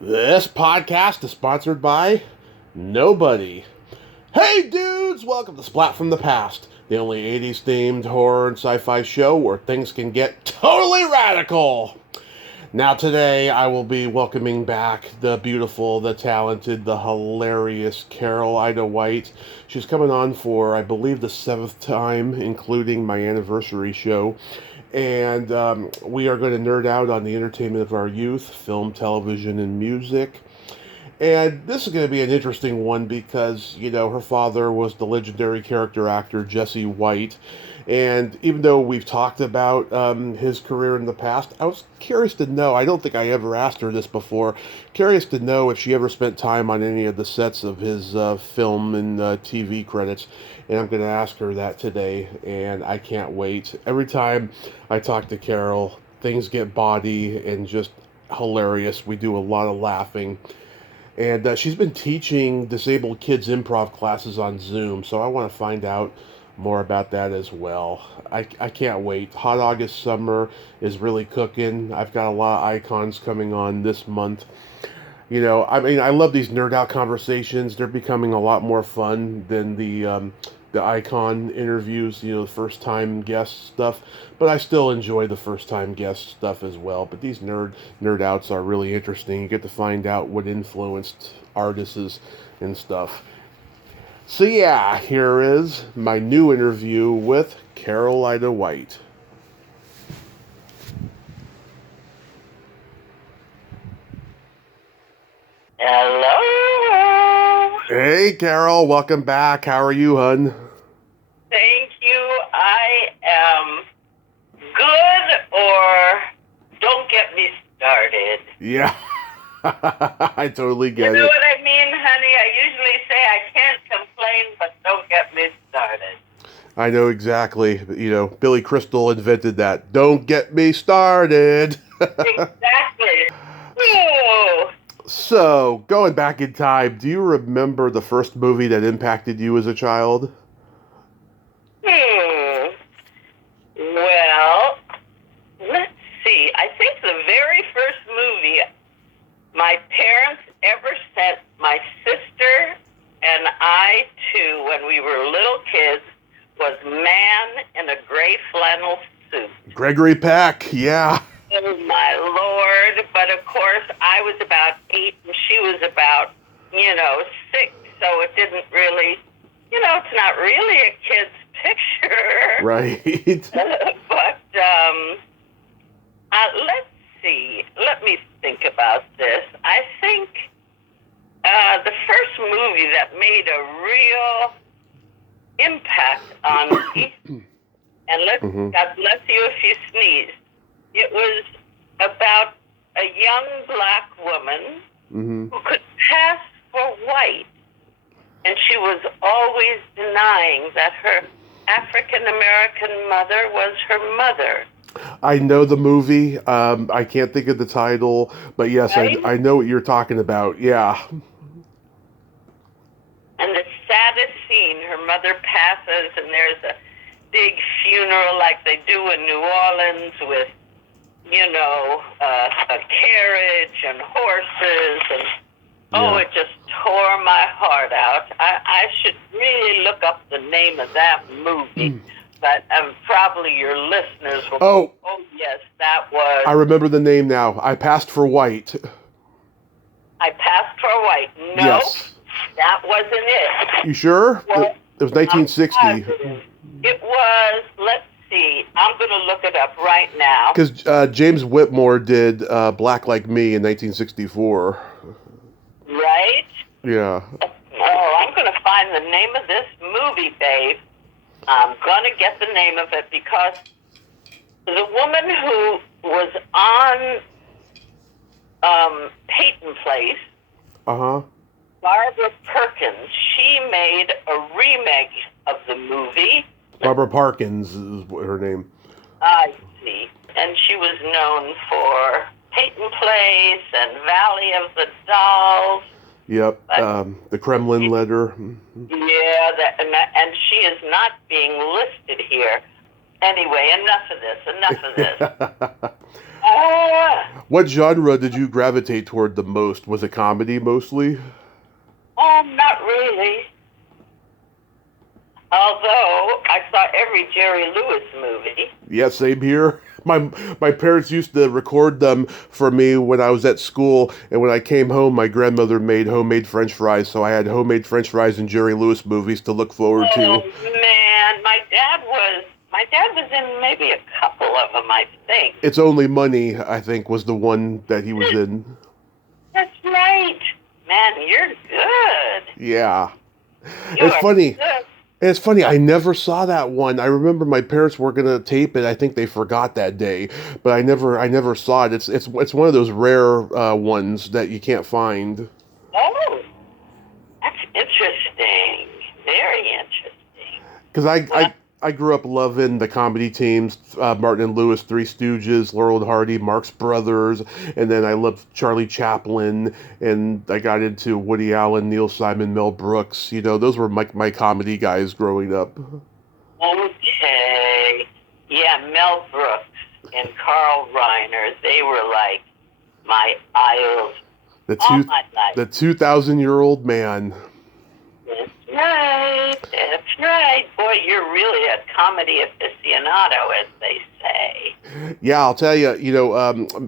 This podcast is sponsored by nobody. Hey dudes, welcome to Splat from the Past, the only 80s themed horror and sci-fi show where things can get totally radical. Now today I will be welcoming back the beautiful, the talented, the hilarious Carole Ita White. She's coming on for, I believe, the 7th time, including my anniversary show. And we are going to nerd out on the entertainment of our youth, film, television, and music. And this is going to be an interesting one because, her father was the legendary character actor Jesse White. And even though we've talked about his career in the past, I was curious to know, I don't think I ever asked her this before, curious to know if she ever spent time on any of the sets of his film and TV credits. And I'm going to ask her that today, and I can't wait. Every time I talk to Carol, things get bawdy and just hilarious. We do a lot of laughing. And she's been teaching disabled kids improv classes on Zoom, so I want to find out more about that as well. I can't wait. Hot August summer is really cooking. I've got a lot of icons coming on this month. I love these nerd out conversations. They're becoming a lot more fun than the icon interviews, the first time guest stuff. But I still enjoy the first time guest stuff as well. But these nerd outs are really interesting. You get to find out what influenced artists and stuff. So yeah, here is my new interview with Carole Ita White. Hello. Hey, Carol, welcome back. How are you, hun? Thank you. I am good, or don't get me started. Yeah, I totally get it. You know what I mean, honey? I usually say I can't complain, but don't get me started. I know exactly. Billy Crystal invented that. Don't get me started. Exactly. Ooh. So, going back in time, do you remember the first movie that impacted you as a child? Well, let's see. I think the very first movie my parents ever sent my sister and I to when we were little kids was Man in a Gray Flannel Suit. Gregory Peck, yeah. Oh, my Lord. But, of course, I was about 8 and she was about, 6. So it didn't really, it's not really a kid's picture. Right. But let's see. Let me think about this. I think the first movie that made a real impact on me, and God bless you if you sneeze, it was about a young black woman who could pass for white, and she was always denying that her African-American mother was her mother. I know the movie. I can't think of the title, but yes, right? I know what you're talking about. Yeah. And the saddest scene, her mother passes, and there's a big funeral like they do in New Orleans with, a carriage and horses, and it just tore my heart out. I should really look up the name of that movie, but probably your listeners will go, oh, yes, that was... I remember the name now. I Passed for White. I Passed for White. No, yes. That wasn't it. You sure? Well, it was 1960. It was, let's see, I'm going to look it up right now. Because James Whitmore did Black Like Me in 1964. Right? Yeah. Oh, I'm going to find the name of this movie, babe. I'm going to get the name of it because the woman who was on Peyton Place, Barbara Perkins, she made a remake of the movie. Barbara Parkins is her name. I see. And she was known for Peyton Place and Valley of the Dolls. Yep, the Kremlin letter. Yeah, and she is not being listed here. Anyway, enough of this. What genre did you gravitate toward the most? Was it comedy mostly? Not really. Although I saw every Jerry Lewis movie. Yeah, same here. My parents used to record them for me when I was at school, and when I came home, my grandmother made homemade French fries, so I had homemade French fries and Jerry Lewis movies to look forward to. Oh man, my dad was in maybe a couple of them, I think. It's Only Money, I think, was the one that he was in. That's right. Man, you're good. Yeah. You're It's funny. good. It's funny, I never saw that one. I remember my parents were gonna tape it. I think they forgot that day, but I never saw it. It's one of those rare ones that you can't find. Oh, that's interesting. Very interesting. Because I grew up loving the comedy teams, Martin and Lewis, Three Stooges, Laurel and Hardy, Marx Brothers, and then I loved Charlie Chaplin, and I got into Woody Allen, Neil Simon, Mel Brooks. You know, those were my comedy guys growing up. Okay. Yeah, Mel Brooks and Carl Reiner, they were like my idols all my life. The 2,000-year-old man. That's right. That's right. Boy, you're really a comedy aficionado, as they say. Yeah, I'll tell you,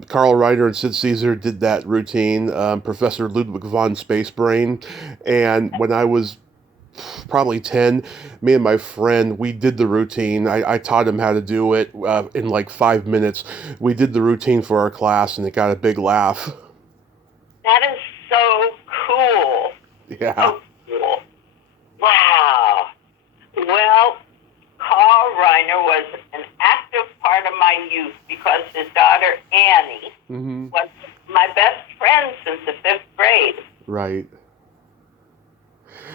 Carl Reiner and Sid Caesar did that routine, Professor Ludwig von Spacebrain, and when I was probably 10, me and my friend, we did the routine. I taught him how to do it in like 5 minutes. We did the routine for our class, and it got a big laugh. That is so cool. Yeah. So cool. Wow. Well, Carl Reiner was an active part of my youth because his daughter Annie was my best friend since the 5th grade. Right.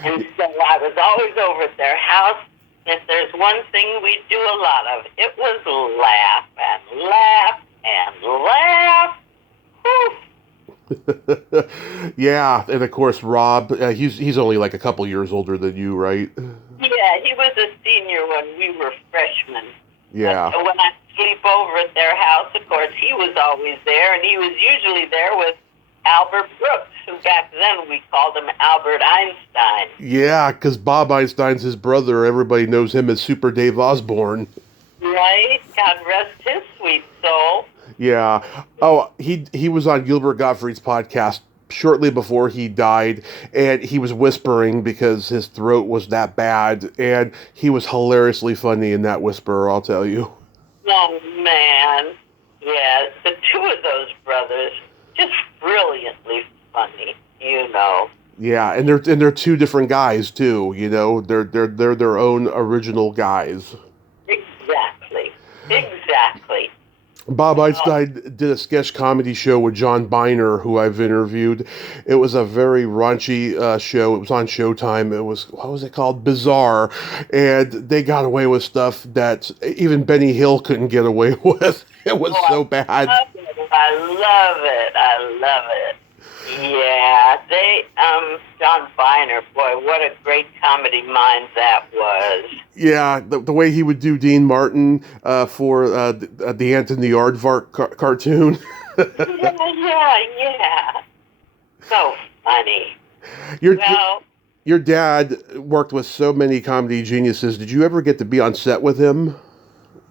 And so I was always over at their house. If there's one thing we do a lot of, it was laugh and laugh and laugh. Whew. Yeah, and of course Rob, he's only like a couple years older than you, right? Yeah, he was a senior when we were freshmen. Yeah. But when I sleep over at their house, of course, he was always there, and he was usually there with Albert Brooks, who back then we called him Albert Einstein. Yeah, because Bob Einstein's his brother. Everybody knows him as Super Dave Osborne. Right? God rest his sweet soul. Yeah. Oh, he was on Gilbert Gottfried's podcast shortly before he died, and he was whispering because his throat was that bad, and he was hilariously funny in that whisper, I'll tell you. Oh, man. Yeah, the two of those brothers, just brilliantly funny, you know. Yeah, and they're two different guys too, you know. They're their own original guys. Exactly. Bob Einstein did a sketch comedy show with John Biner, who I've interviewed. It was a very raunchy show. It was on Showtime. It was, what was it called? Bizarre. And they got away with stuff that even Benny Hill couldn't get away with. It was so bad. I love it. Yeah, John Biner, boy, what a great comedy mind that was. Yeah, the way he would do Dean Martin for the Ant and the Aardvark cartoon. Yeah. So funny. Your dad worked with so many comedy geniuses. Did you ever get to be on set with him?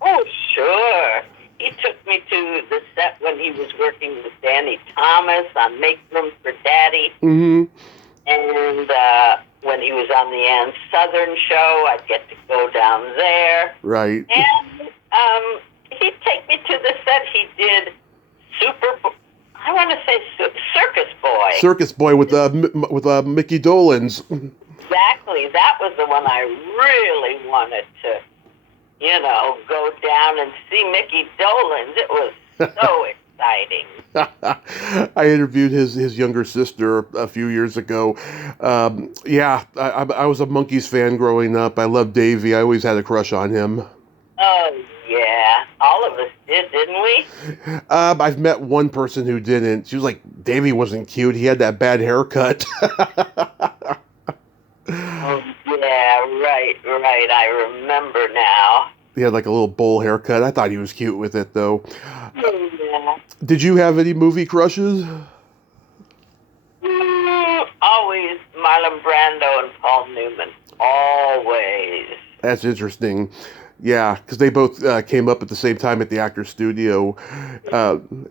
Oh, sure. He took me to the set when he was working with Danny Thomas on Make Room for Daddy. Mm-hmm. And when he was on the Ann Southern show, I'd get to go down there. Right. And he'd take me to the set. He did Circus Boy. Circus Boy with Mickey Dolenz. Exactly. That was the one I really wanted to, go down and see Mickey Dolenz. It was so exciting. I interviewed his younger sister a few years ago. I was a Monkees fan growing up. I loved Davey. I always had a crush on him. Oh, yeah. All of us did, didn't we? I've met one person who didn't. She was like, Davey wasn't cute. He had that bad haircut. Oh, yeah, right. I remember now. He had like a little bowl haircut. I thought he was cute with it, though. Yeah. Did you have any movie crushes? Always Marlon Brando and Paul Newman. Always. That's interesting. Yeah, because they both came up at the same time at the Actors Studio.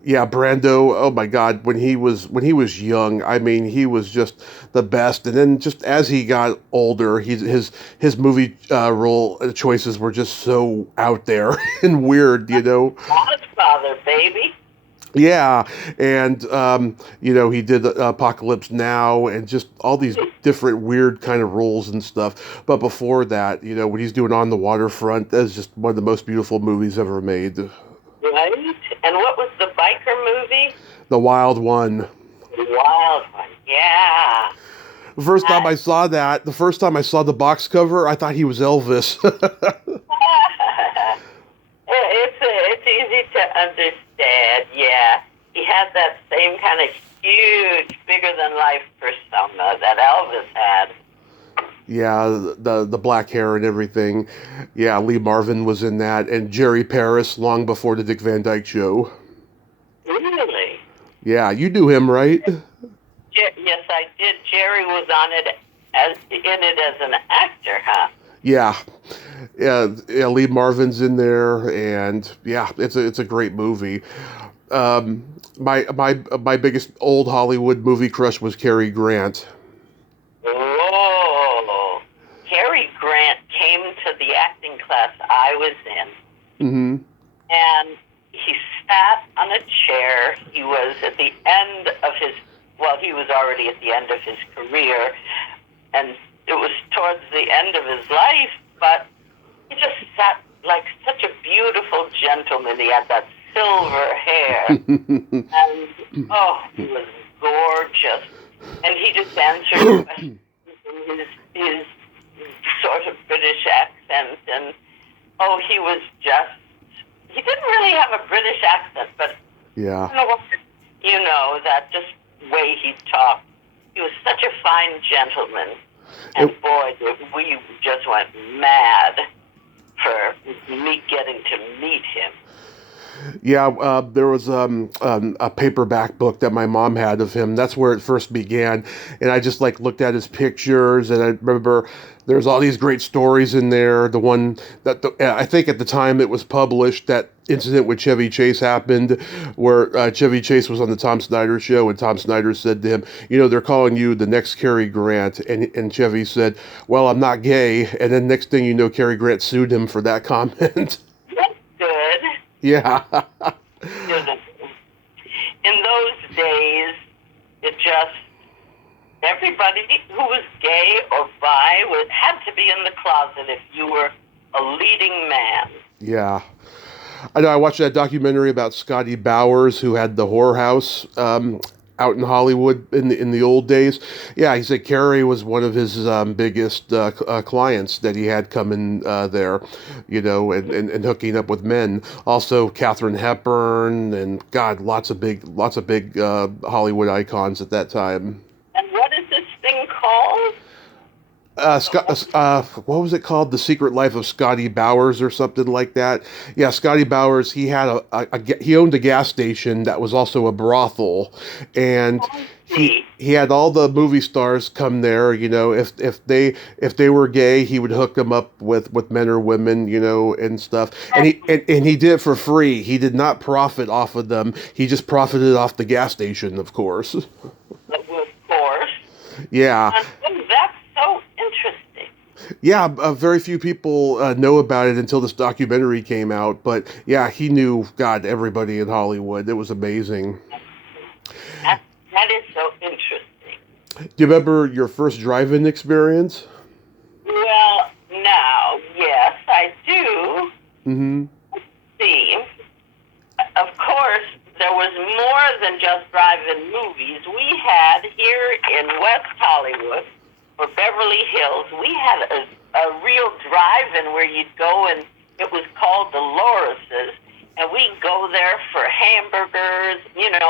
Yeah, Brando. Oh my God, when he was young, I mean, he was just the best. And then just as he got older, his movie role choices were just so out there and weird. Godfather, baby. Yeah, and he did Apocalypse Now and just all these different weird kind of roles and stuff. But before that, when he's doing On the Waterfront, that's just one of the most beautiful movies ever made. Right? And what was the biker movie? The Wild One. The Wild One, yeah. The first time I saw the box cover, I thought he was Elvis. It's easy to understand, yeah. He had that same kind of huge, bigger-than-life persona that Elvis had. Yeah, the black hair and everything. Yeah, Lee Marvin was in that, and Jerry Paris long before the Dick Van Dyke Show. Really? Yeah, you knew him, right? Yes, I did. Jerry was in it as an actor, huh? Yeah, Lee Marvin's in there, and yeah, it's a great movie. My biggest old Hollywood movie crush was Cary Grant. Oh, Cary Grant came to the acting class I was in, and he sat on a chair. He was at the end of he was already at the end of his career, and it was towards the end of his life, but he just sat like such a beautiful gentleman. He had that silver hair, and he was gorgeous. And he just answered questions in his sort of British accent, and he didn't really have a British accent, but yeah, that just way he talked. He was such a fine gentleman. And boy, we just went mad for me getting to meet him. Yeah, there was a paperback book that my mom had of him. That's where it first began. And I just looked at his pictures, and I remember there's all these great stories in there. The one that I think at the time it was published, that incident with Chevy Chase happened, where Chevy Chase was on the Tom Snyder show, and Tom Snyder said to him, they're calling you the next Cary Grant. And Chevy said, well, I'm not gay. And then next thing you know, Cary Grant sued him for that comment. That's good. Yeah. In those days, everybody who was gay or bi had to be in the closet if you were a leading man. Yeah. I know I watched that documentary about Scotty Bowers, who had the whorehouse out in Hollywood in the old days. Yeah, he said Cary was one of his biggest clients that he had coming there, and hooking up with men. Also, Katharine Hepburn, and God, lots of big Hollywood icons at that time. And what is this thing called? What was it called? The Secret Life of Scotty Bowers or something like that. Yeah, Scotty Bowers, he had he owned a gas station that was also a brothel, and he had all the movie stars come there. If they were gay, he would hook them up with men or women, and stuff. And he did it for free. He did not profit off of them. He just profited off the gas station, of course. Of course. Yeah. That's so interesting. Yeah, very few people know about it until this documentary came out. But yeah, he knew, God, everybody in Hollywood. It was amazing. That is so interesting. Do you remember your first drive-in experience? Well, now, yes, I do. Mm-hmm. See, of course, there was more than just drive-in movies. We had here in West Hollywood, or Beverly Hills, we had a real drive-in where you'd go, and it was called the Loris's, and we'd go there for hamburgers,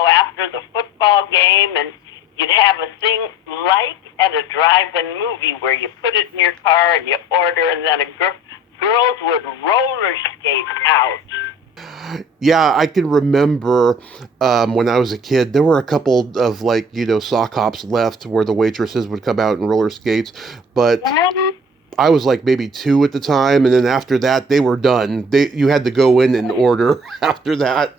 after the football game, and you'd have a thing like at a drive-in movie where you put it in your car and you order, and then girls would roller skate out Yeah, I can remember when I was a kid, there were a couple of like, sock hops left where the waitresses would come out in roller skates, but I was like maybe 2 at the time, and then after that they were done. You had to go in order after that.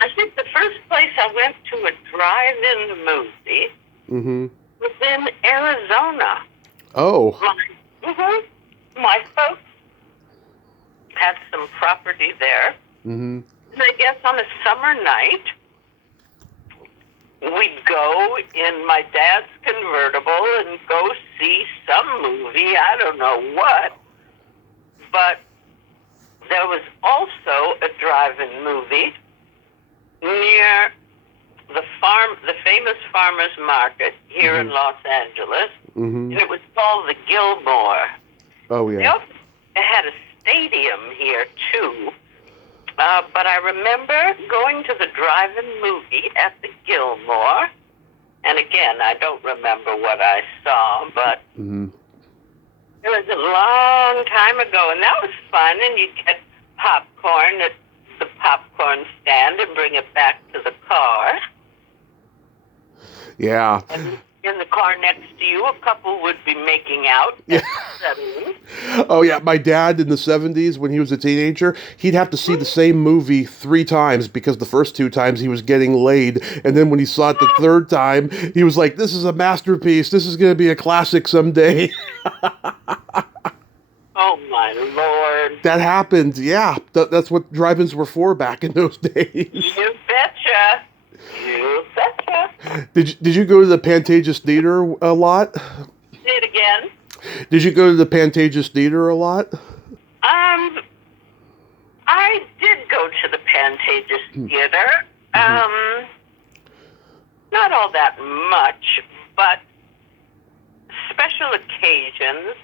I think the first place I went to a drive-in movie Mm-hmm. was in Arizona. Oh. My folks had some property there. Mm-hmm. And I guess on a summer night, we'd go in my dad's convertible and go see some movie. I don't know what. But there was also a drive-in movie near the famous farmers market here in Los Angeles. Mm-hmm. And it was called the Gilmore. Oh, They yeah. also had a stadium here, too. But I remember going to the drive-in movie at the Gilmore. And again, I don't remember what I saw, but Mm-hmm. it was a long time ago. And that was fun. And you get popcorn at the popcorn stand and bring it back to the car. Yeah. And in the car next to you, a couple would be making out. Yeah. Suddenly. Oh, yeah. My dad in the 70s, when he was a teenager, he'd have to see the same movie 3 times because the first 2 times he was getting laid. And then when he saw it the 3rd time, he was like, this is a masterpiece. This is going to be a classic someday. Oh, my Lord. That happened. Yeah. That's what drive-ins were for back in those days. You betcha. You betcha. Did you go to the Pantages Theater a lot? Say it again. Did you go to the Pantages Theater a lot? I did go to the Pantages Theater. Not all that much, but special occasions,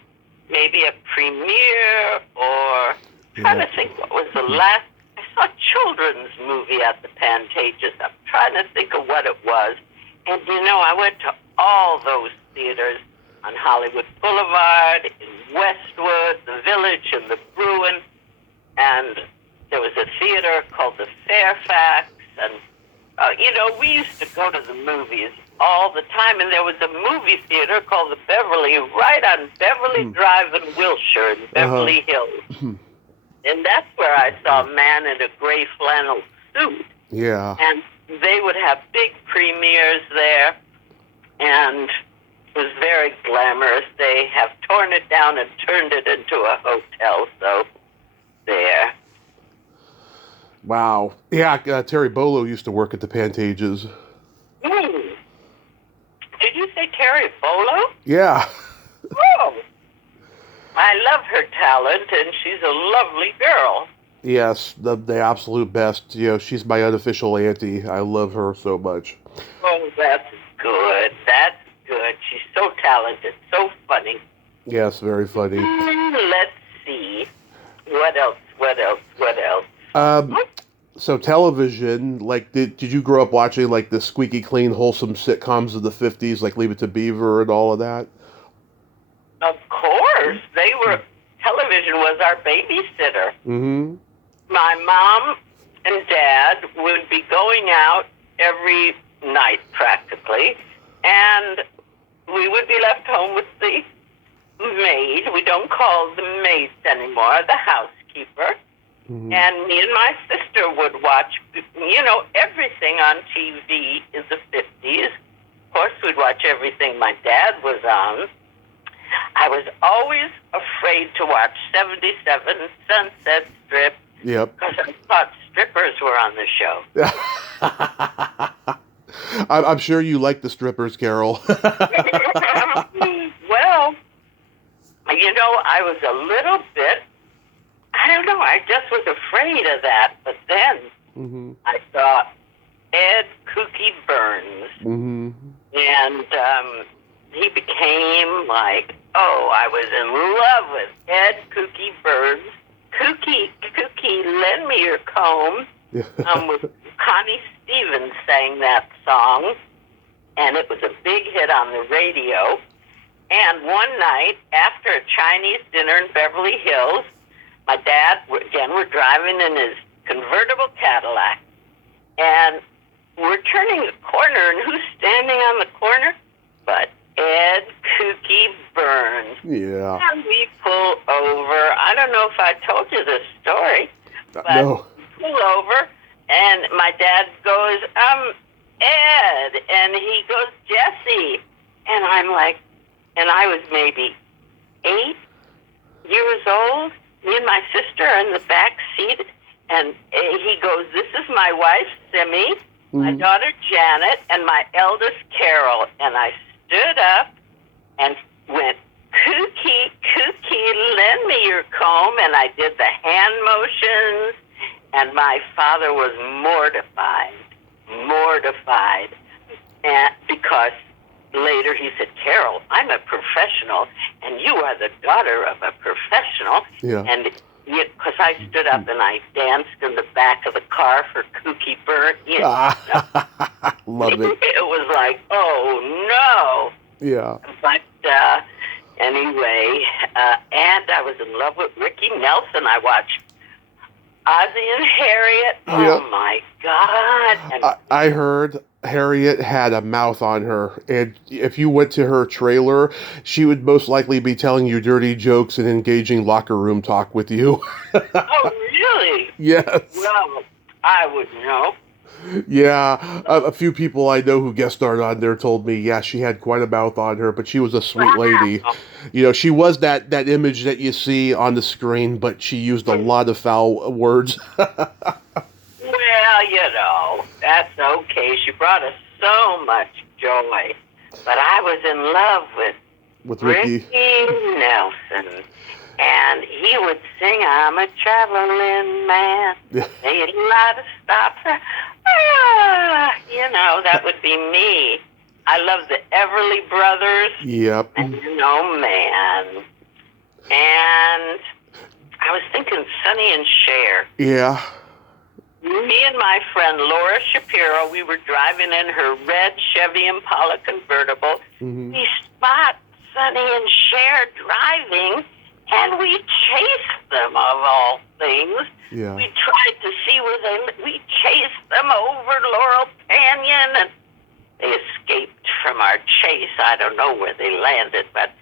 maybe a premiere or trying to think what was the last. I saw a children's movie at the Pantages. I'm trying to think of what it was. And, I went to all those theaters on Hollywood Boulevard, in Westwood, the Village, and the Bruin. And there was a theater called the Fairfax. And, we used to go to the movies all the time. And there was a movie theater called the Beverly, right on Beverly Drive in Wilshire, in Beverly Hills. And that's where I saw a man in a gray flannel suit. Yeah. And they would have big premieres there. And it was very glamorous. They have torn it down and turned it into a hotel. So, there. Wow. Yeah, Terry Bolo used to work at the Pantages. Did you say Terry Bolo? Yeah. Oh. I love her talent, and she's a lovely girl. Yes, the absolute best. She's my unofficial auntie. I love her so much. Oh, that's good. That's good. She's so talented, so funny. Yes, very funny. Let's see. What else? So television, like, did you grow up watching, like, the squeaky clean, wholesome sitcoms of the 50s, like Leave It to Beaver and all of that? Of course. Television was our babysitter. Mm-hmm. My mom and dad would be going out every night, practically, and we would be left home with the maid. We don't call them maids anymore, the housekeeper. Mm-hmm. And me and my sister would watch, everything on TV in the 50s. Of course, we'd watch everything my dad was on. I was always afraid to watch 77, Sunset Strip. Yep. Because I thought strippers were on the show. I'm sure you like the strippers, Carol. Well, I was a little bit, I don't know, I just was afraid of that. But then I saw Edd Kooky Byrnes. Mm-hmm. And he became like, I was in love with Edd Kooky Byrnes. Kooky, lend me your comb. With Connie Stevens sang that song, and it was a big hit on the radio. And one night, after a Chinese dinner in Beverly Hills, my dad, again, we're driving in his convertible Cadillac, and we're turning a corner, and who's standing on the corner? But Edd Kooky Byrnes. Yeah. And we pull over. I don't know if I told you this story, but No. we pull over, and my dad goes, Ed, and he goes, Jesse. And I'm like, and I was maybe 8 years old. Me and my sister are in the back seat, and he goes, this is my wife, Simi, my daughter, Janet, and my eldest, Carol. And I stood up and went, Kooky, Kooky, lend me your comb. And I did the hand motions, and my father was mortified. And because later he said, Carol, I'm a professional, and you are the daughter of a professional. Yeah. And because I stood up and I danced in the back of the car for Kooky Byrnes. Love it. It was like, oh, no. Yeah. But anyway, and I was in love with Ricky Nelson. I watched Ozzie and Harriet. Yep. Oh, my God. And I heard Harriet had a mouth on her, and if you went to her trailer, she would most likely be telling you dirty jokes and engaging locker room talk with you. oh, really? Yes. Well, I would know. Yeah, a few people I know who guest starred on there told me, yeah, she had quite a mouth on her, but she was a sweet lady. You know, she was that image that you see on the screen, but she used a lot of foul words. Well, you know, that's okay. She brought us so much joy. But I was in love with Ricky Nelson. And he would sing, I'm a traveling man. Made a lot of stops. You know, that would be me. I love the Everly Brothers. Yep. And man. And I was thinking Sonny and Cher. Yeah. Me and my friend Laura Shapiro, we were driving in her red Chevy Impala convertible. We spot Sonny and Cher driving, and we chased them, of all things. Yeah. We tried to see where we chased them over Laurel Canyon, and they escaped from our chase. I don't know where they landed, but,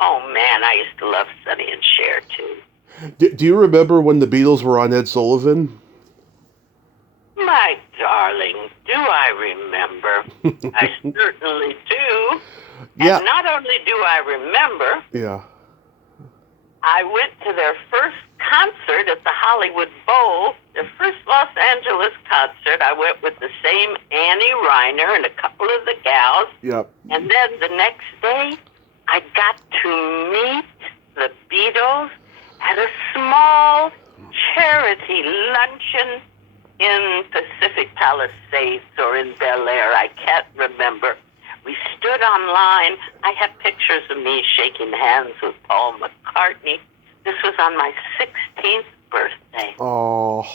oh, man, I used to love Sonny and Cher, too. Do you remember when the Beatles were on Ed Sullivan? My darling, do I remember? I certainly do. Yeah. And not only do I remember, Yeah. I went to their first concert at the Hollywood Bowl, their first Los Angeles concert. I went with the same Annie Reiner and a couple of the gals. Yep. And then the next day, I got to meet the Beatles at a small charity luncheon in Pacific Palisades or in Bel Air. I can't remember. We stood online. I have pictures of me shaking hands with Paul McCartney. This was on my 16th birthday. Oh,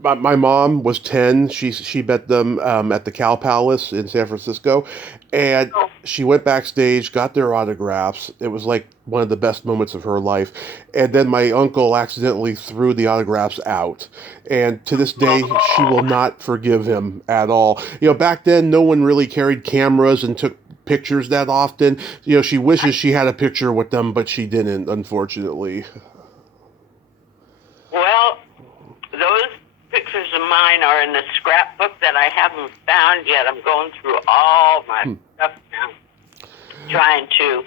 my mom was 10. She met them at the Cal Palace in San Francisco, and she went backstage, got their autographs. It was like one of the best moments of her life. And then my uncle accidentally threw the autographs out. And to this day, she will not forgive him at all. You know, back then, no one really carried cameras and took pictures that often. You know, she wishes she had a picture with them, but she didn't, unfortunately. Well, those pictures of mine are in the scrapbook that I haven't found yet. I'm going through all my stuff now, trying to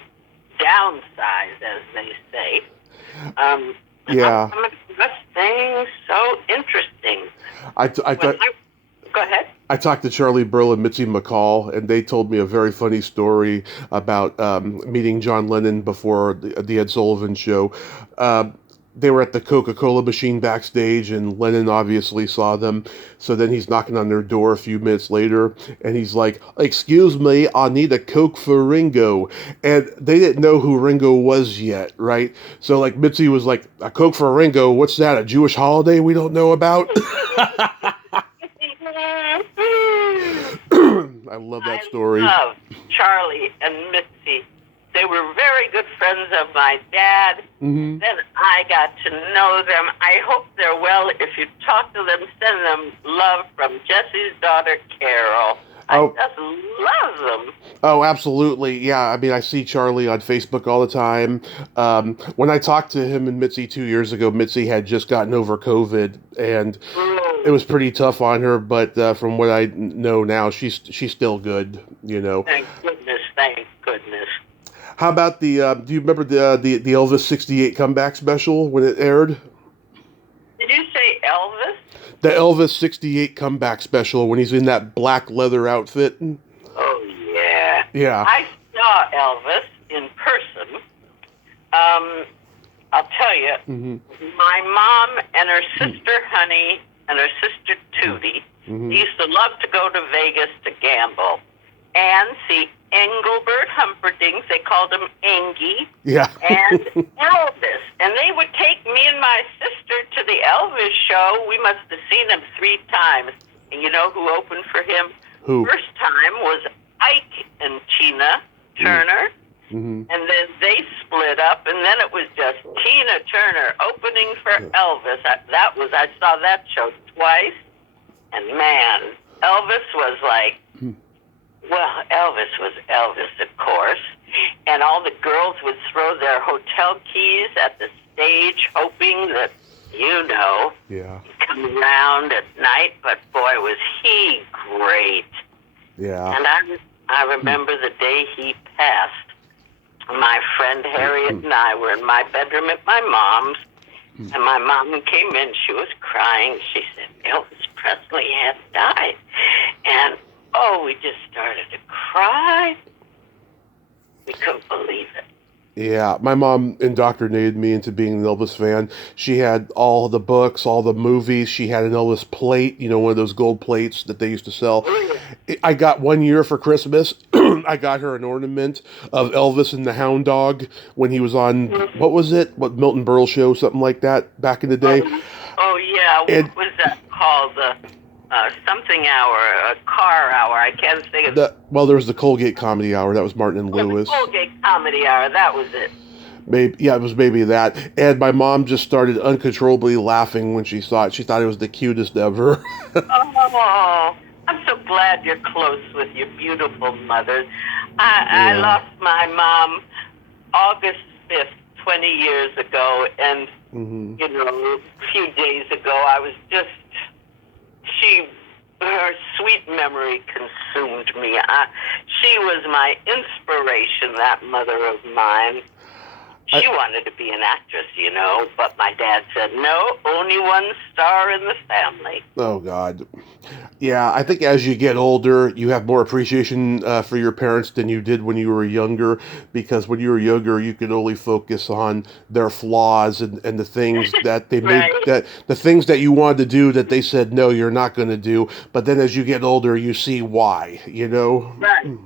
downsize, as they say. Yeah. Some of the best things so interesting. Go ahead. I talked to Charlie Burl and Mitzi McCall, and they told me a very funny story about meeting John Lennon before the Ed Sullivan Show. They were at the Coca-Cola machine backstage, and Lennon obviously saw them. So then he's knocking on their door a few minutes later, and he's like, "Excuse me, I need a Coke for Ringo." And they didn't know who Ringo was yet, right? So like Mitzi was like, "A Coke for Ringo? What's that, a Jewish holiday we don't know about?" I love that story. I love Charlie and Mitzi. They were very good friends of my dad. Mm-hmm. Then I got to know them. I hope they're well. If you talk to them, send them love from Jesse's daughter, Carol. I just love them. Oh, absolutely. Yeah, I mean, I see Charlie on Facebook all the time. When I talked to him and Mitzi 2 years ago, Mitzi had just gotten over COVID, and it was pretty tough on her. But from what I know now, she's still good. You know. Thank goodness. Thank goodness. How about the? Do you remember the Elvis '68 comeback special when it aired? Did you say Elvis? The Elvis '68 comeback special when he's in that black leather outfit. Oh yeah. Yeah. I saw Elvis in person. I'll tell you, my mom and her sister Honey and her sister Tootie used to love to go to Vegas to gamble and see Engelbert Humperdinck, they called him Engie, and Elvis. And they would take me and my sister to the Elvis show. We must have seen him 3 times. And you know who opened for him? Who? First time was Ike and Tina Turner. And then they split up, and then it was just Tina Turner opening for Elvis. I saw that show twice, and man, Elvis was like, well, Elvis was Elvis, of course, and all the girls would throw their hotel keys at the stage, hoping that, you know, he'd come around at night, but boy, was he great. Yeah. And I remember the day he passed. My friend Harriet and I were in my bedroom at my mom's, and my mom came in. She was crying. She said, Elvis Presley had died. And, we just started to cry. We couldn't believe it. Yeah, my mom indoctrinated me into being an Elvis fan. She had all the books, all the movies. She had an Elvis plate, you know, one of those gold plates that they used to sell. I got one year for Christmas. I got her an ornament of Elvis and the Hound Dog when he was on, what was it? What, Milton Berle show, something like that back in the day. What was that called? Something hour, a car hour. I can't think of well, there was the Colgate Comedy Hour. That was Martin and Lewis. The Colgate Comedy Hour. That was it. Maybe, it was maybe that. And my mom just started uncontrollably laughing when she saw it. She thought it was the cutest ever. Oh, I'm so glad you're close with your beautiful mother. I lost my mom August 5th, 20 years ago, and you know, a few days ago, I was just. Her sweet memory consumed me. She was my inspiration, that mother of mine. She wanted to be an actress, you know, but my dad said, no, only one star in the family. Oh, God. Yeah, I think as you get older, you have more appreciation for your parents than you did when you were younger, because when you were younger, you could only focus on their flaws and the things that they made, that the things that you wanted to do that they said, no, you're not going to do. But then as you get older, you see why, you know? Right.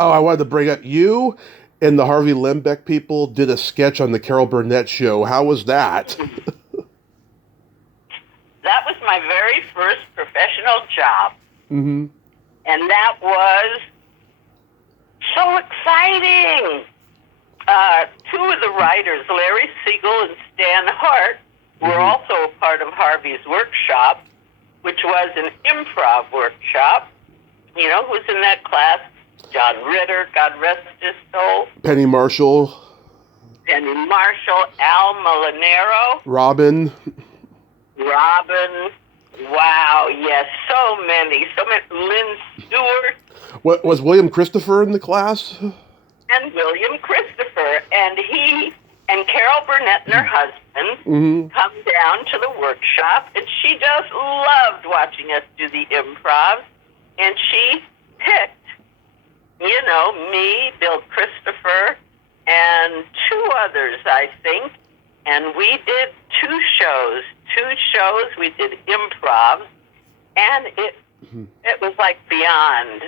Oh, I wanted to bring up you and the Harvey Lembeck people did a sketch on the Carol Burnette Show. How was that? That was my very first professional job. Mm-hmm. And that was so exciting. 2 of the writers, Larry Siegel and Stan Hart, were also a part of Harvey's workshop, which was an improv workshop. You know who's in that class? John Ritter, God rest his soul. Penny Marshall. Al Molinaro. Robin. Wow, yes, so many. Lynn Stewart. What was William Christopher in the class? And William Christopher. And he and Carol Burnette and her husband come down to the workshop, and she just loved watching us do the improv. And she picked, you know, me, Bill Christopher, and 2 others, I think. And we did 2 shows. We did improv, and it was like beyond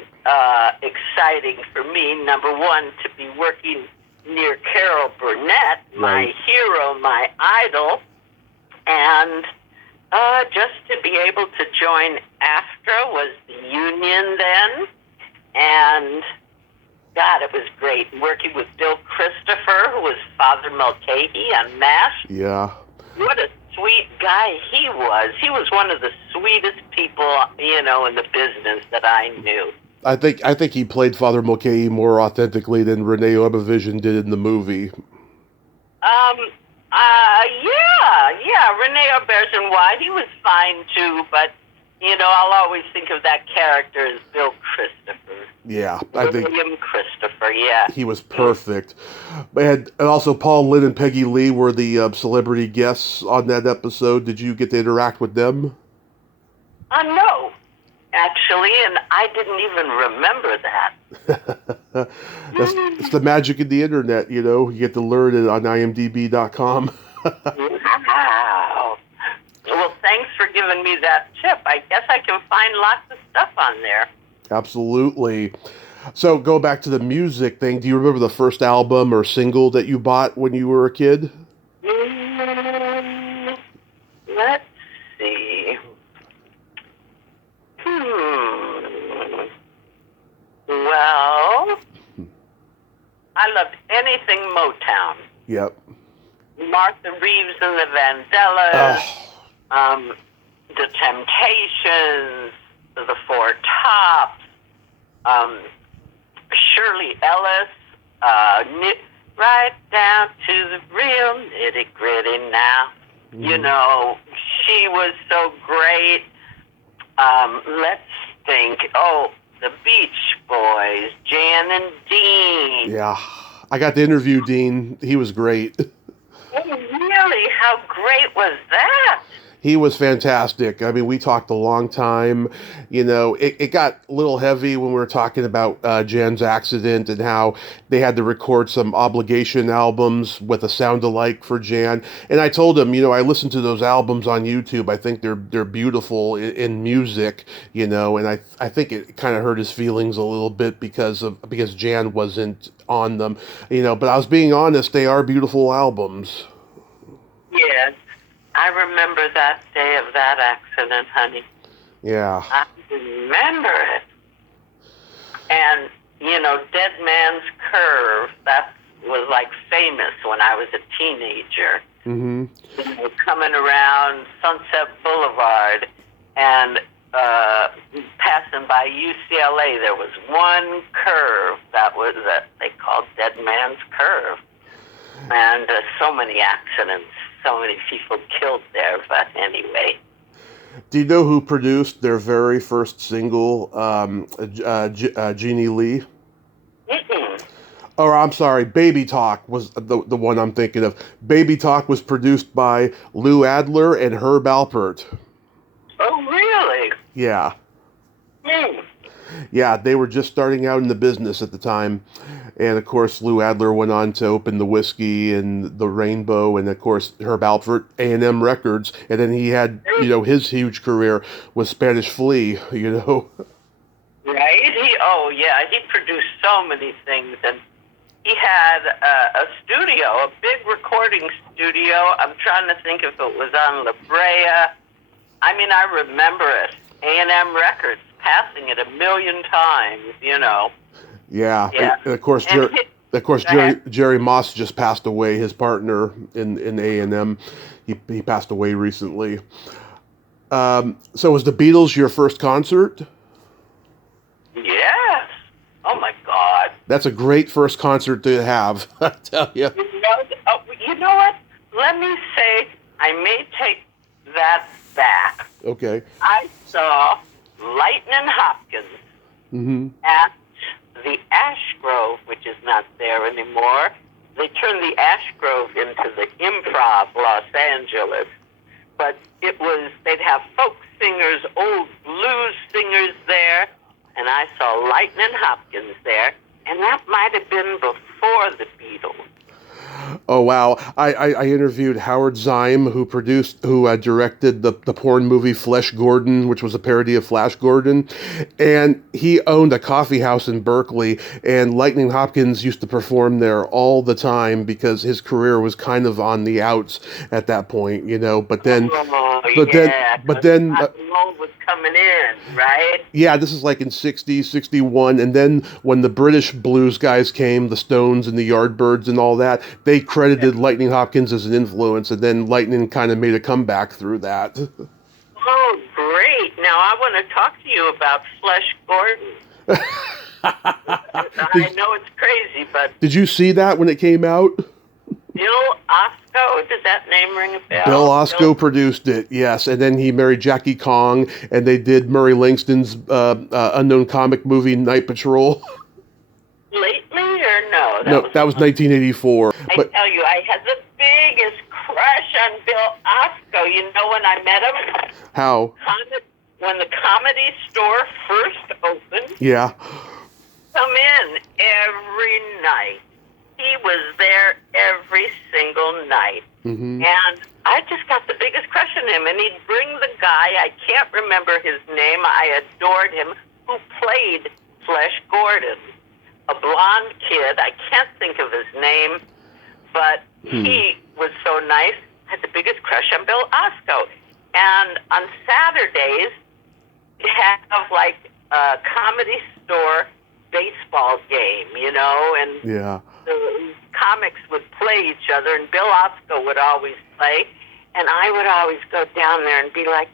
exciting for me. Number one, to be working near Carol Burnette, my hero, my idol, and just to be able to join AFTRA was the union then, and God, it was great working with Bill Christopher, who was Father Mulcahy on MASH. Yeah. What a sweet guy he was. He was one of the sweetest people, in the business that I knew. I think he played Father Mulcahy more authentically than Renee Lebevision did in the movie. Yeah, Renee Aubergine, why? He was fine too, but, I'll always think of that character as Bill Christopher. Yeah, I think William Christopher, yeah. he was perfect. And also Paul Lynde and Peggy Lee were the celebrity guests on that episode. Did you get to interact with them? No, actually, and I didn't even remember that. It's the magic of the internet, You get to learn it on imdb.com. Wow. Well, thanks for giving me that tip. I guess I can find lots of stuff on there. Absolutely. So go back to the music thing. Do you remember the first album or single that you bought when you were a kid? Let's see. Well, I loved anything Motown. Yep. Martha Reeves and the Vandellas, the Temptations, the Four Tops, Shirley Ellis, right down to the real nitty gritty now. She was so great. Let's think. Oh, the Beach Boys, Jan and Dean. Yeah. I got to interview Dean. He was great. Oh, really? How great was that? He was fantastic. I mean, we talked a long time. It got a little heavy when we were talking about Jan's accident and how they had to record some obligation albums with a sound alike for Jan. And I told him, I listened to those albums on YouTube. I think they're beautiful in music, and I think it kind of hurt his feelings a little bit because Jan wasn't on them, but I was being honest, they are beautiful albums. Yes. I remember that day of that accident, honey. Yeah. I remember it. And, Dead Man's Curve, that was like famous when I was a teenager. Mm-hmm. Coming around Sunset Boulevard and passing by UCLA, there was one curve that they called Dead Man's Curve. And so many accidents. So many people killed there, but anyway. Do you know who produced their very first single, Jeannie Lee? Mm-mm. Or I'm sorry, Baby Talk was the one I'm thinking of. Baby Talk was produced by Lou Adler and Herb Alpert. Oh, really? Yeah. Mm. Yeah, they were just starting out in the business at the time. And, of course, Lou Adler went on to open the Whiskey and the Rainbow, and, of course, Herb Alpert, A&M Records. And then he had, his huge career with Spanish Flea, Right? He produced so many things. And he had a studio, a big recording studio. I'm trying to think if it was on La Brea. I mean, I remember it. A&M Records, passing it 1,000,000 times, Yeah. And of course, Jerry Moss just passed away. His partner in A&M, he passed away recently. So was the Beatles your first concert? Yes. Oh my God. That's a great first concert to have. I tell you. You know what? Let me say, I may take that back. Okay. I saw Lightnin' Hopkins at the Ash Grove, which is not there anymore. They turned the Ash Grove into the Improv, Los Angeles. But they'd have folk singers, old blues singers there, and I saw Lightnin' Hopkins there, and that might have been before the Beatles. Oh wow! I interviewed Howard Zime, who directed the porn movie Flesh Gordon, which was a parody of Flash Gordon, and he owned a coffee house in Berkeley. And Lightning Hopkins used to perform there all the time because his career was kind of on the outs at that point, But then, along with coming in, right? Yeah, this is like in 60, 61, and then when the British blues guys came, the Stones and the Yardbirds and all that, they credited Lightning Hopkins as an influence, and then Lightning kind of made a comeback through that. Oh, great. Now I want to talk to you about Flesh Gordon. I know it's crazy, but... Did you see that when it came out? Bill Osco, does that name ring a bell? Bill Osco produced it, yes, and then he married Jackie Kong, and they did Murray Langston's unknown comic movie Night Patrol. Lately or no? That was 1984. I tell you, I had the biggest crush on Bill Osco. You know when I met him? How? When the Comedy Store first opened. Yeah. Come in every night. He was there every single night. Mm-hmm. And I just got the biggest crush on him. And he'd bring the guy, I can't remember his name, I adored him, who played Flesh Gordon. A blonde kid, I can't think of his name, but he was so nice. I had the biggest crush on Bill Osco. And on Saturdays, we have like a Comedy Store baseball game, you know, and yeah. the comics would play each other, and Bill Osco would always play, and I would always go down there and be like,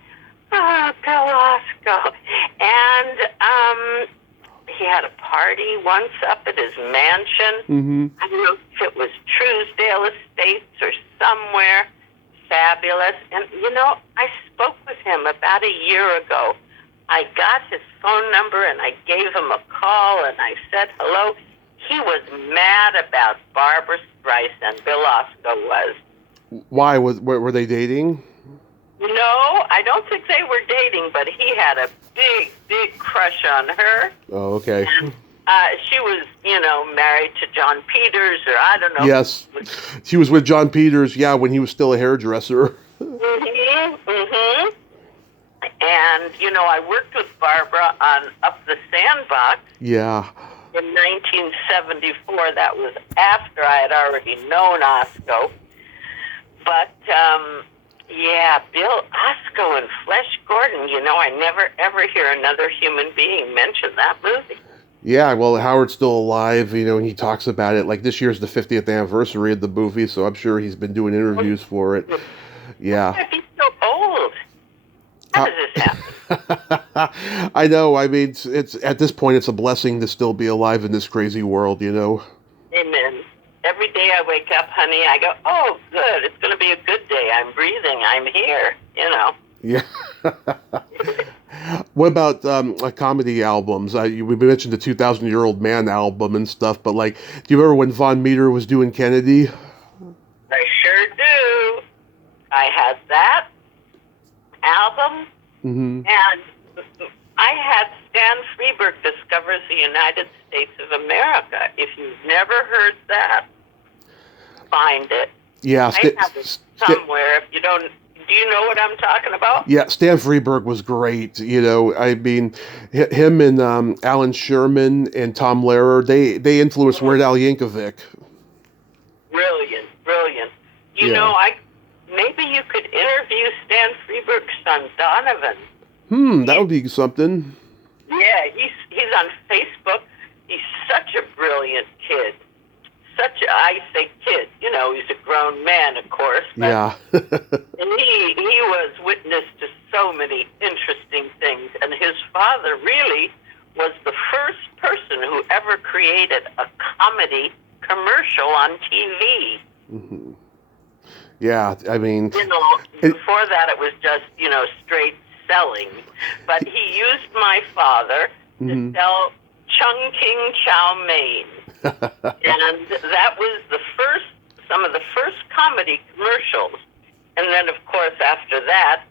oh, Bill Osco. And he had a party once up at his mansion. Mm-hmm. I don't know if it was Truesdale Estates or somewhere. Fabulous. And, you know, I spoke with him about a year ago. I got his phone number, and I gave him a call, and I said hello. He was mad about Barbra Streisand. Bill Osco was. Why? Were they dating? No, I don't think they were dating, but he had a big, big crush on her. Oh, okay. And, she was, you know, married to John Peters, or I don't know. Yes. She was with John Peters, yeah, when he was still a hairdresser. Mm-hmm, mm-hmm. And, you know, I worked with Barbara on Up the Sandbox. Yeah. In 1974. That was after I had already known Osco. But, yeah, Bill Osco and Flesh Gordon, you know, I never ever hear another human being mention that movie. Yeah, well, Howard's still alive, you know, and he talks about it. Like, this year's the 50th anniversary of the movie, so I'm sure he's been doing interviews for it. Yeah. He's so old. How does this happen? I know. I mean, it's at this point, it's a blessing to still be alive in this crazy world, you know. Amen. Every day I wake up, honey, I go, oh, good. It's going to be a good day. I'm breathing. I'm here, you know. Yeah. What about comedy albums? We mentioned the 2,000-Year-Old Man album and stuff, but, like, do you remember when Von Meter was doing Kennedy? I sure do. I had that album, and I had Stan Freberg Discovers the United States of America. If you've never heard that, find it. Yeah, I have it somewhere. If you don't, do you know what I'm talking about? Yeah, Stan Freberg was great. You know, I mean, him and Alan Sherman and Tom Lehrer, they influenced Weird Al Yankovic. Brilliant, brilliant. You know, maybe you could interview Stan Freberg's son, Donovan. That would be something. Yeah, he's on Facebook. He's such a brilliant kid. I say kid, you know, he's a grown man, of course. But, yeah. and he was witness to so many interesting things. And his father really was the first person who ever created a comedy commercial on TV. Mm-hmm. Yeah, I mean... You know, before that it was just, you know, straight selling. But he used my father to sell Chungking Chow Mein. And that was some of the first comedy commercials. And then, of course, after that,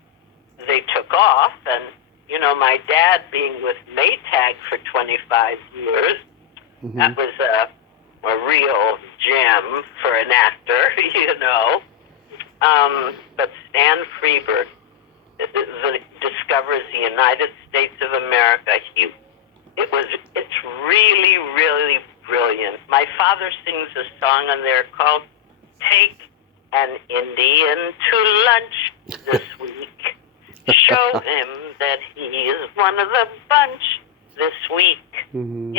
they took off. And, you know, my dad being with Maytag for 25 years, that was a real gem for an actor, you know. But Stan Freberg discovers the United States of America. It's really, really brilliant. My father sings a song on there called "Take an Indian to Lunch This Week. Show him that he is one of the bunch this week. Mm-hmm.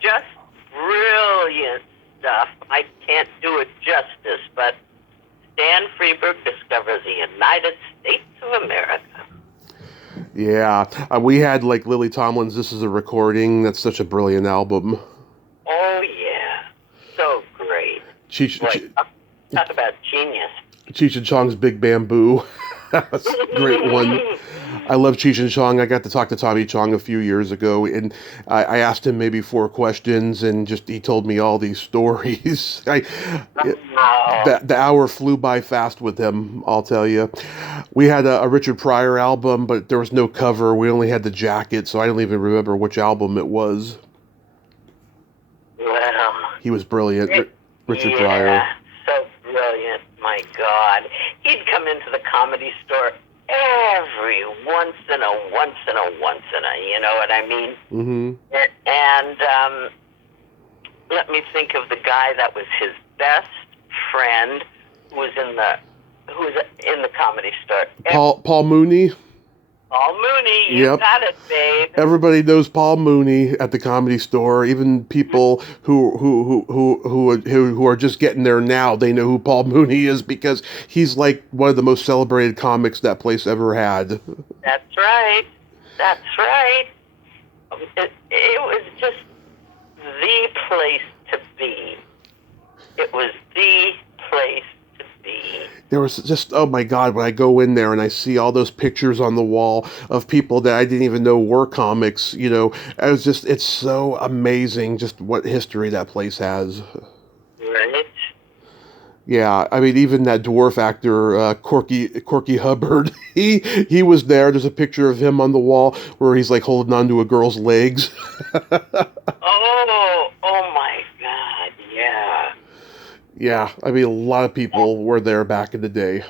Just brilliant stuff. I can't do it justice, but Stan Freberg discovers the United States of America. Yeah, we had like Lily Tomlin's "This Is a Recording." That's such a brilliant album. Oh yeah, so great. Talk about genius. Cheech and Chong's "Big Bamboo." That's a great one. I love Cheech and Chong. I got to talk to Tommy Chong a few years ago, and I asked him maybe 4 questions, and he told me all these stories. The hour flew by fast with him, I'll tell you. We had a Richard Pryor album, but there was no cover. We only had the jacket, so I don't even remember which album it was. Well, he was brilliant, Richard Pryor. So brilliant, my God. He'd come into the Comedy Store every once in a, you know what I mean? Mm-hmm. And let me think of the guy that was his best friend who was in the Comedy Store. Paul Mooney. Paul Mooney, you got it, babe. Everybody knows Paul Mooney at the Comedy Store. Even people who are just getting there now, they know who Paul Mooney is because he's like one of the most celebrated comics that place ever had. That's right. It was just the place to be. It was the place to be. There was just, oh my God, when I go in there and I see all those pictures on the wall of people that I didn't even know were comics, it's so amazing just what history that place has. Right. Yeah, I mean, even that dwarf actor, Corky Hubbard, he was there. There's a picture of him on the wall where he's like holding onto a girl's legs. Oh my God, yeah. Yeah, I mean, a lot of people were there back in the day.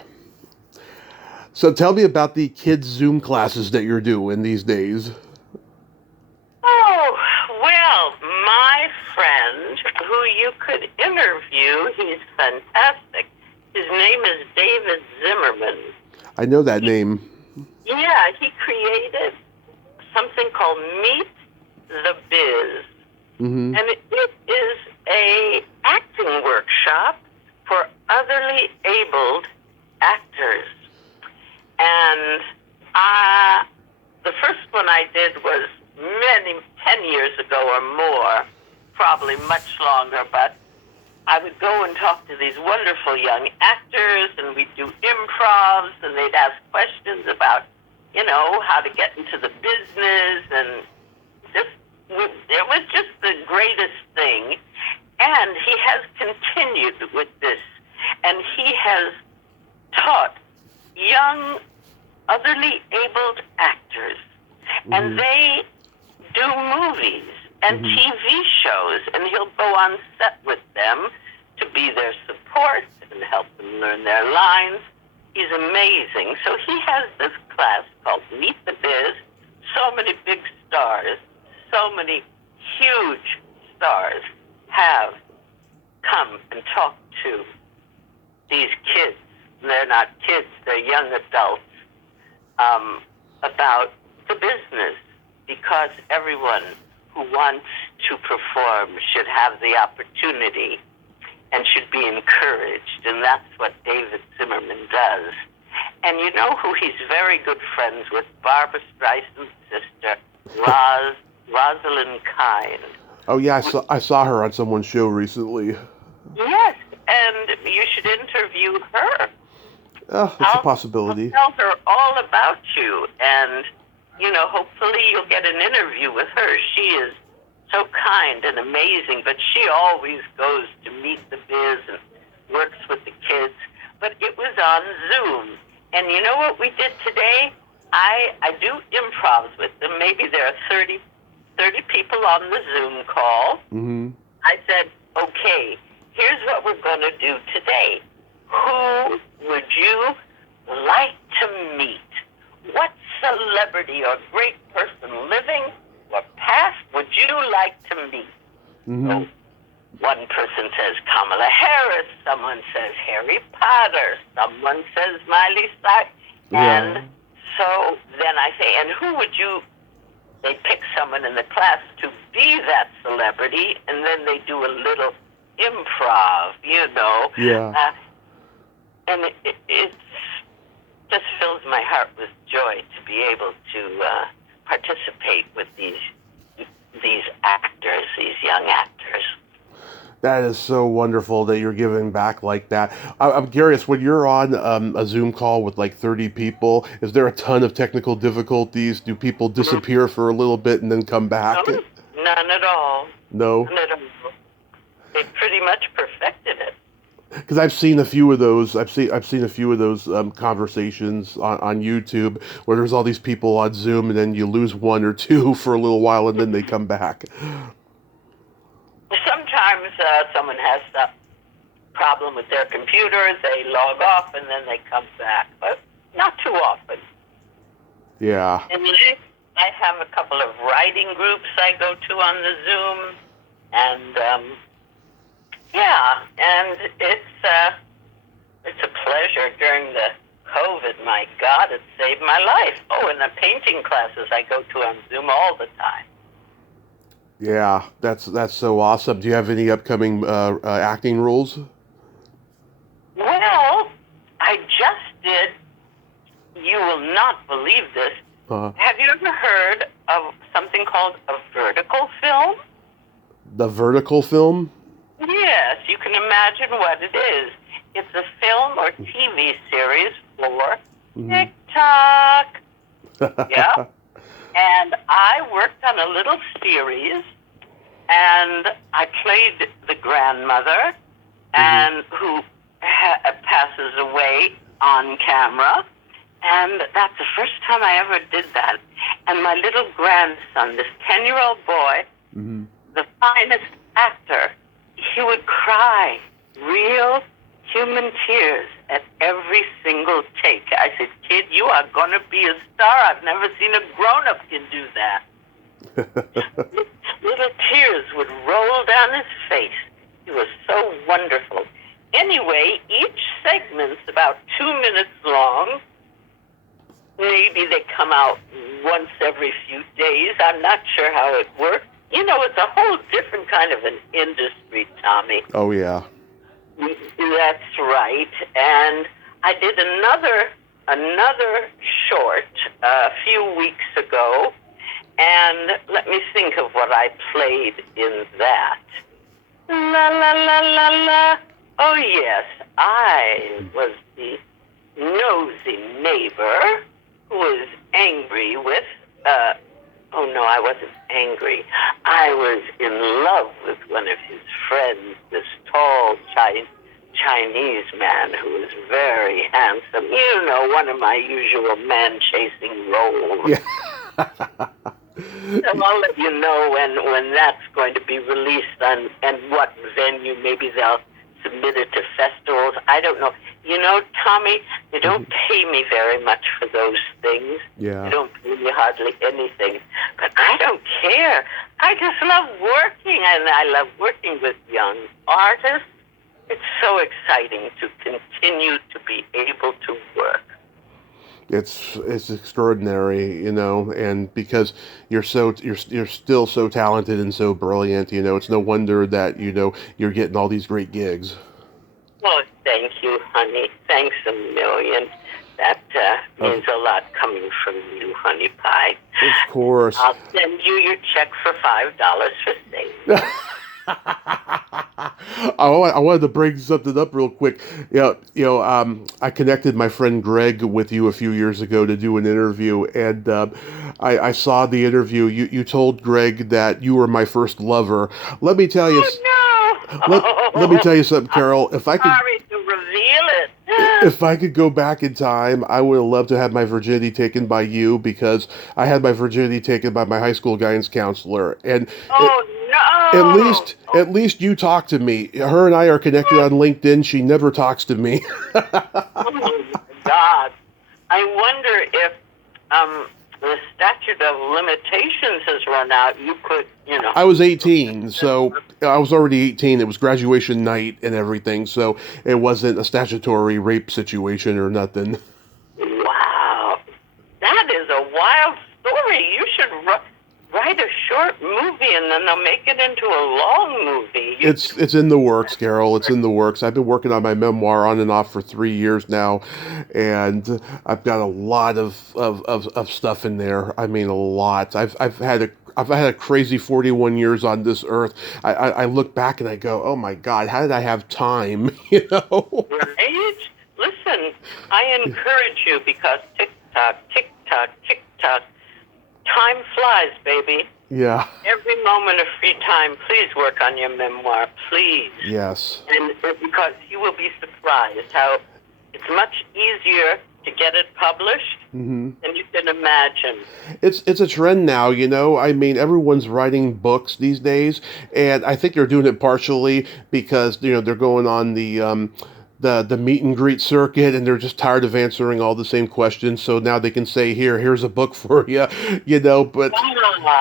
So tell me about the kids' Zoom classes that you're doing these days. Oh, well, my friend, who you could interview, he's fantastic. His name is David Zimmerman. I know that name. Yeah, he created something called Meet the Biz. Mm-hmm. And it is a acting workshop for otherly abled actors. And the first one I did was 10 years ago or more, probably much longer, but I would go and talk to these wonderful young actors, and we'd do improvs, and they'd ask questions about, how to get into the business, and it was just the greatest thing. And he has continued with this, and he has taught young, otherly abled actors, and they do movies and TV shows, and he'll go on set with them to be their support and help them learn their lines. He's amazing. So he has this class called Meet the Biz. So many big stars, so many huge stars have come and talked to these kids. They're not kids, they're young adults, about the business, because everyone who wants to perform should have the opportunity and should be encouraged, and that's what David Zimmerman does. And you know who he's very good friends with? Barbra Streisand's sister, Rosalind Kind. Oh yeah, I saw her on someone's show recently. Yes, and you should interview her. Oh, that's a possibility. I'll tell her all about you, and hopefully you'll get an interview with her. She is so kind and amazing, but she always goes to Meet the Biz and works with the kids. But it was on Zoom. And you know what we did today? I do improvs with them. Maybe there are 30 people on the Zoom call. Mm-hmm. I said, okay, here's what we're going to do today. Who would you like to meet? What celebrity or great person, living or past, would you like to meet? Mm-hmm. So one person says Kamala Harris, someone says Harry Potter, someone says Miley Cyrus, and So then I say, and who would you, they pick someone in the class to be that celebrity, and then they do a little improv, Yeah. And it just fills my heart with joy to be able to participate with these actors, these young actors. That is so wonderful that you're giving back like that. I'm curious, when you're on a Zoom call with like 30 people, is there a ton of technical difficulties? Do people disappear for a little bit and then come back? No, none at all. No? None at all. They pretty much perfected it. Because I've seen a few of those. I've seen a few of those conversations on YouTube where there's all these people on Zoom, and then you lose one or two for a little while, and then they come back. Sometimes someone has a problem with their computer, they log off, and then they come back, but not too often. Yeah. And then I have a couple of writing groups I go to on the Zoom, and and it's a pleasure during the COVID. My God, it saved my life. Oh, and the painting classes I go to on Zoom all the time. Yeah, that's so awesome. Do you have any upcoming acting roles? Well, I just did. You will not believe this. Have you ever heard of something called a vertical film? The vertical film? Yes, you can imagine what it is. It's a film or TV series for TikTok. Yeah. And I worked on a little series, and I played the grandmother, and who passes away on camera. And that's the first time I ever did that. And my little grandson, this 10-year-old boy, the finest actor, he would cry real human tears at every single take. I said, kid, you are going to be a star. I've never seen a grown-up can do that. Little tears would roll down his face. He was so wonderful. Anyway, each segment's about 2 minutes long. Maybe they come out once every few days. I'm not sure how it works. It's a whole different kind of an industry, Tommy. Oh, yeah. That's right. And I did another short a few weeks ago, and let me think of what I played in that. La, la, la, la, la. Oh, yes, I was the nosy neighbor who was angry with, oh no, I wasn't angry. I was in love with one of his friends, this tall Chinese man who was very handsome. One of my usual man-chasing roles. Yeah. So I'll let you know when that's going to be released and what venue. Maybe they'll submit it to festivals. I don't know. Tommy, they don't pay me very much for those things. Yeah. They don't pay me hardly anything. But I don't care. I just love working, and I love working with young artists. It's so exciting to continue to be able to work. It's extraordinary, and because you're still so talented and so brilliant, it's no wonder that you're getting all these great gigs. Well, thank you, honey. Thanks a million. That means a lot coming from you, honey pie. Of course. I'll send you your check for $5 for savings. I wanted to bring something up real quick. I connected my friend Greg with you a few years ago to do an interview, and I saw the interview. You told Greg that you were my first lover. Let me tell you. Oh, no. Let me tell you something, Carol. If I could, sorry to reveal it. if I could go back in time, I would have loved to have my virginity taken by you, because I had my virginity taken by my high school guidance counselor, and no. At least you talk to me. Her and I are connected on LinkedIn. She never talks to me. Oh my God! I wonder if the statute of limitations has run out. You could, I was 18, so I was already 18. It was graduation night and everything, so it wasn't a statutory rape situation or nothing. Wow. That is a wild story. You should write a short movie, and then they'll make it into a long movie. It's in the works, Carol. It's in the works. I've been working on my memoir on and off for 3 years now, and I've got a lot of stuff in there. I mean, a lot. I've had a crazy 41 years on this earth. I look back and I go, oh my God, how did I have time? You know? Right? Listen, I encourage you because tick-tock, tick-tock, tick-tock, time flies, baby. Yeah. Every moment of free time, please work on your memoir, please. Yes. And because you will be surprised how it's much easier to get it published than you can imagine. It's a trend now, you know. I mean, everyone's writing books these days, and I think they're doing it partially because, you know, they're going on the meet and greet circuit, and they're just tired of answering all the same questions. So now they can say, here's a book for you, you know. But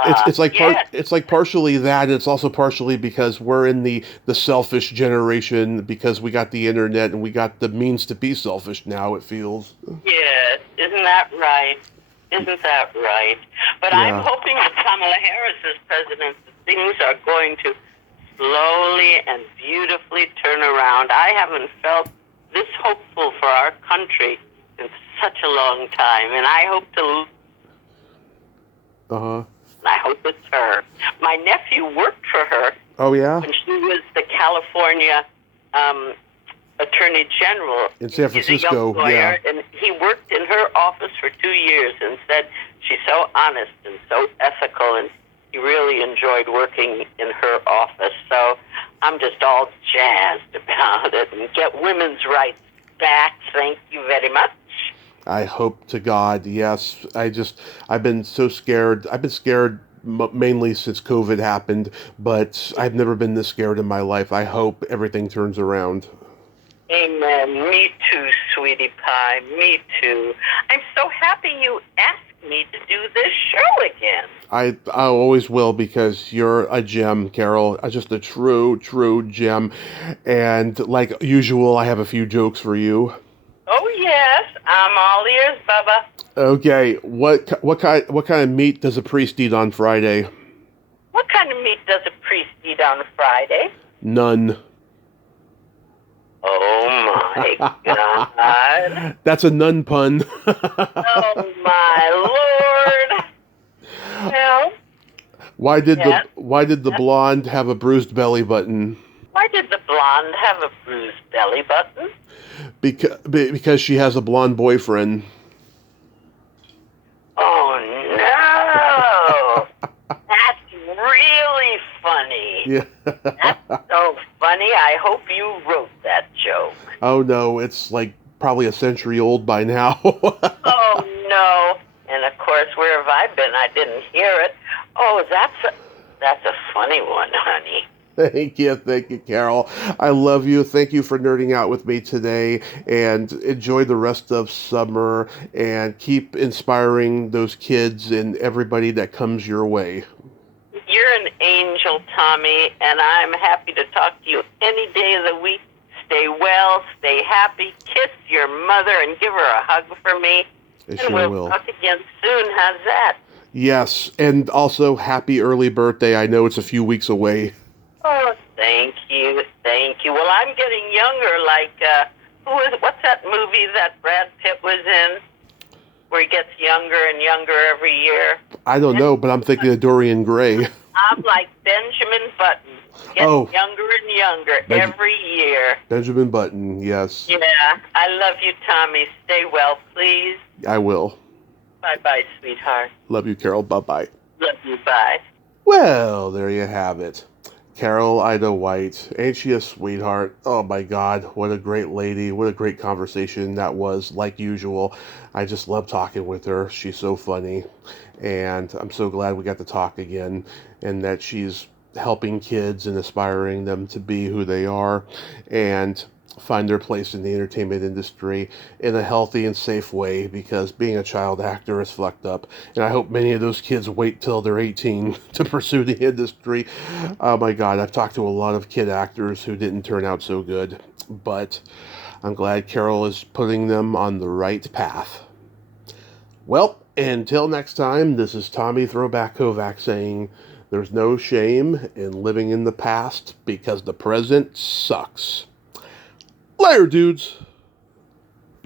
it's like it's like partially that, and it's also partially because we're in the selfish generation because we got the internet and we got the means to be selfish now. It feels. Yes, isn't that right? Isn't that right? But Yeah. I'm hoping that Kamala Harris as president, things are going to slowly and beautifully turn around. I haven't felt this hopeful for our country in such a long time, and I hope to. I hope it's her. My nephew worked for her. Oh yeah. When she was the California Attorney General In San Francisco. He's a young lawyer, Yeah. and he worked in her office for 2 years and said she's so honest and so ethical, and he really enjoyed working in her office. So I'm just all jazzed about it and get women's rights back. Thank you very much. I hope to God, yes. I've been so scared. I've been scared mainly since COVID happened, but I've never been this scared in my life. I hope everything turns around. Amen. Me too, sweetie pie. Me too. I'm so happy you asked me to do this show again. I always will because you're a gem, Carol. Just a true gem. And like usual, I have a few jokes for you. Oh yes, I'm all ears, Bubba. Okay, what kind of meat does a priest eat on Friday? What kind of meat does a priest eat on Friday? None. Oh my God. That's a nun pun. Oh my Lord. Well, Why did the blonde have a bruised belly button? why did the blonde have a bruised belly button? Because she has a blonde boyfriend. Oh no. That's really funny. Yeah. That's so funny. I hope you wrote that joke. Oh no, it's like probably a century old by now. Oh no. And of course, where have I been? I didn't hear it. Oh, that's a funny one, honey. Thank you, Carol. I love you. Thank you for nerding out with me today, and enjoy the rest of summer, and keep inspiring those kids and everybody that comes your way. You're an angel, Tommy, and I'm happy to talk to you any day of the week. Stay well, stay happy, kiss your mother, and give her a hug for me. I and sure we'll will. talk again soon. How's that? Yes, and also happy early birthday. I know it's a few weeks away. Oh, thank you, thank you. Well, I'm getting younger, like, what's that movie that Brad Pitt was in, where he gets younger and younger every year? I don't know, but I'm thinking of Dorian Gray. I'm like Benjamin Button, getting younger and younger every year. Benjamin Button, yes. Yeah, I love you, Tommy. Stay well, please. I will. Bye-bye, sweetheart. Love you, Carol. Bye-bye. Love you, bye. Well, there you have it. Carole Ita White. Ain't she a sweetheart? Oh my God, what a great lady. What a great conversation that was, like usual. I just love talking with her. She's so funny. And I'm so glad we got to talk again, and that she's helping kids and aspiring them to be who they are and find their place in the entertainment industry in a healthy and safe way, because being a child actor is fucked up. And I hope many of those kids wait till they're 18 to pursue the industry. Oh my God, I've talked to a lot of kid actors who didn't turn out so good, but I'm glad Carol is putting them on the right path. Well, until next time, this is Tommy Throwback Kovac saying there's no shame in living in the past because the present sucks. Later, dudes.